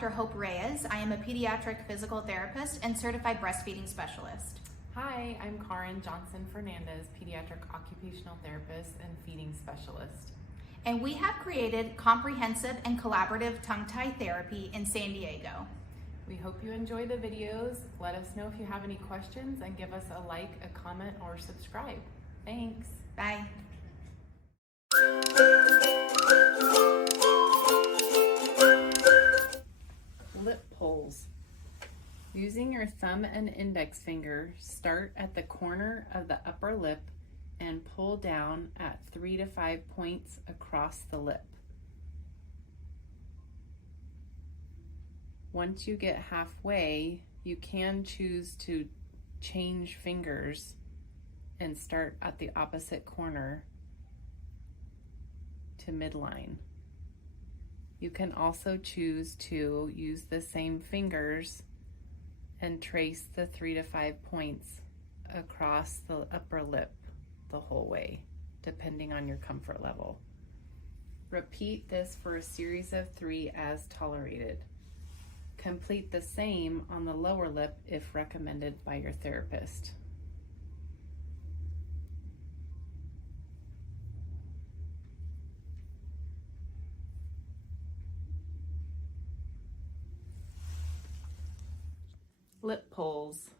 Dr. Hope Reyes. I am a pediatric physical therapist and certified breastfeeding specialist. Hi, I'm Karyn Johnson-Fernandez, pediatric occupational therapist and feeding specialist. And we have created comprehensive and collaborative tongue-tie therapy in San Diego. We hope you enjoy the videos. Let us know if you have any questions and give us a like, a comment, or subscribe. Thanks. Bye. Lip pulls. Using your thumb and index finger, start at the corner of the upper lip and pull down at 3 to 5 points across the lip. Once you get halfway, you can choose to change fingers and start at the opposite corner to midline. You can also choose to use the same fingers and trace the 3 to 5 points across the upper lip the whole way, depending on your comfort level. Repeat this for a series of 3 as tolerated. Complete the same on the lower lip if recommended by your therapist. Lip pulls.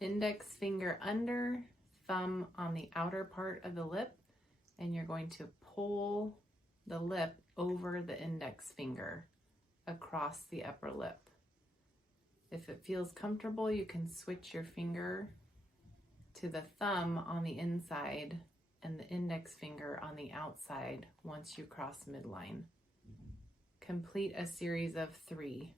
Index finger under, thumb on the outer part of the lip, and you're going to pull the lip over the index finger across the upper lip. If it feels comfortable, you can switch your finger to the thumb on the inside and the index finger on the outside once you cross midline. Complete a series of 3.